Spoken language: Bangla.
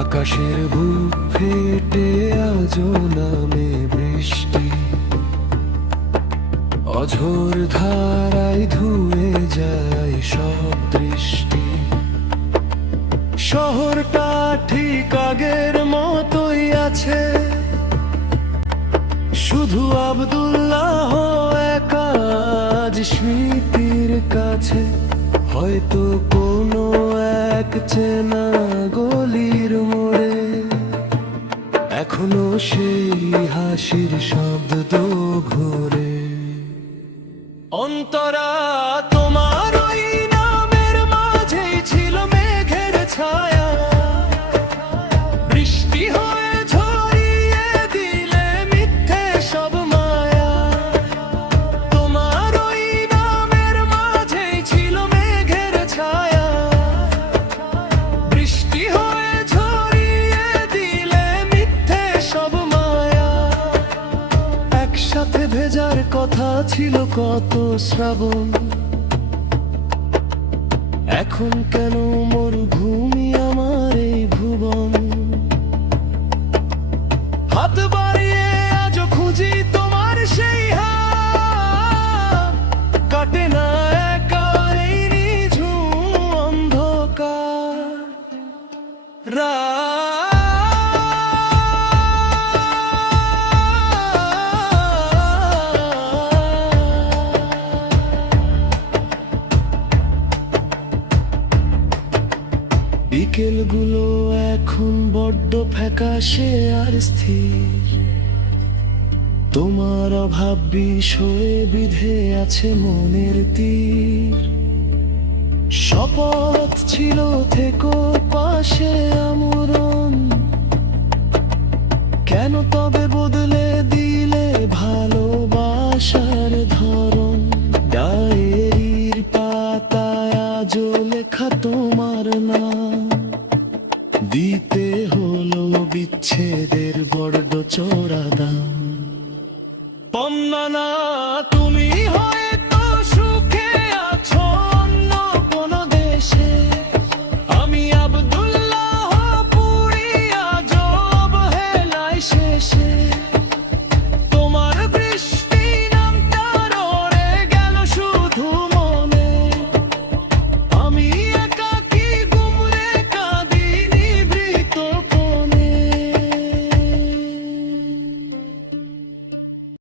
আকাশের বুক ফেটে আজও নামে বৃষ্টি, অঝোর ধারায় ধুয়ে যায় সব দৃষ্টি। শহরটা ঠিক আগের মতোই আছে, শুধু আব্দুল্লাহ একা আজ স্মৃতির কাছে। হয়তো কোনো এক চেনা গলির মোড়ে এখনো সেই হাসির শব্দ ঘোরে। অন্তরা তোমার ওই নামের মাঝেই ছিল মেঘের ছায়া, বৃষ্টি হয়ে ঝরিয়ে দিলে মিথ্যে সব মায়া। তোমার ওই নামের মাঝেই ছিল মেঘের ছায়া, বৃষ্টি হয়ে ঝরিয়ে দিলে মিথ্যে সব মায়া। একসাথে ভেজার কথা ছিল কত শ্রাবণ, এখন কেন মরুভূমি আমার এই ভুবন। হাত বাড়িয়ে আজও খুঁজি তোমার সেই হাত, কাটে না একা এই নিঝুম অন্ধকার রাত। বিকেলগুলো এখন বড্ড ফ্যাকাশে আর স্থির, তোমার অভাব বিষয়ে বিধে আছে মনের তীর। শপথ ছিল থেকো পাশে আমরণ, কেন তবে বদলে দিলে ভালোবাসার ধরন। ডায়েরির পাতায় আজও লেখা তোমার নাম, দিতে হলো বিচ্ছেদের বড্ড চড়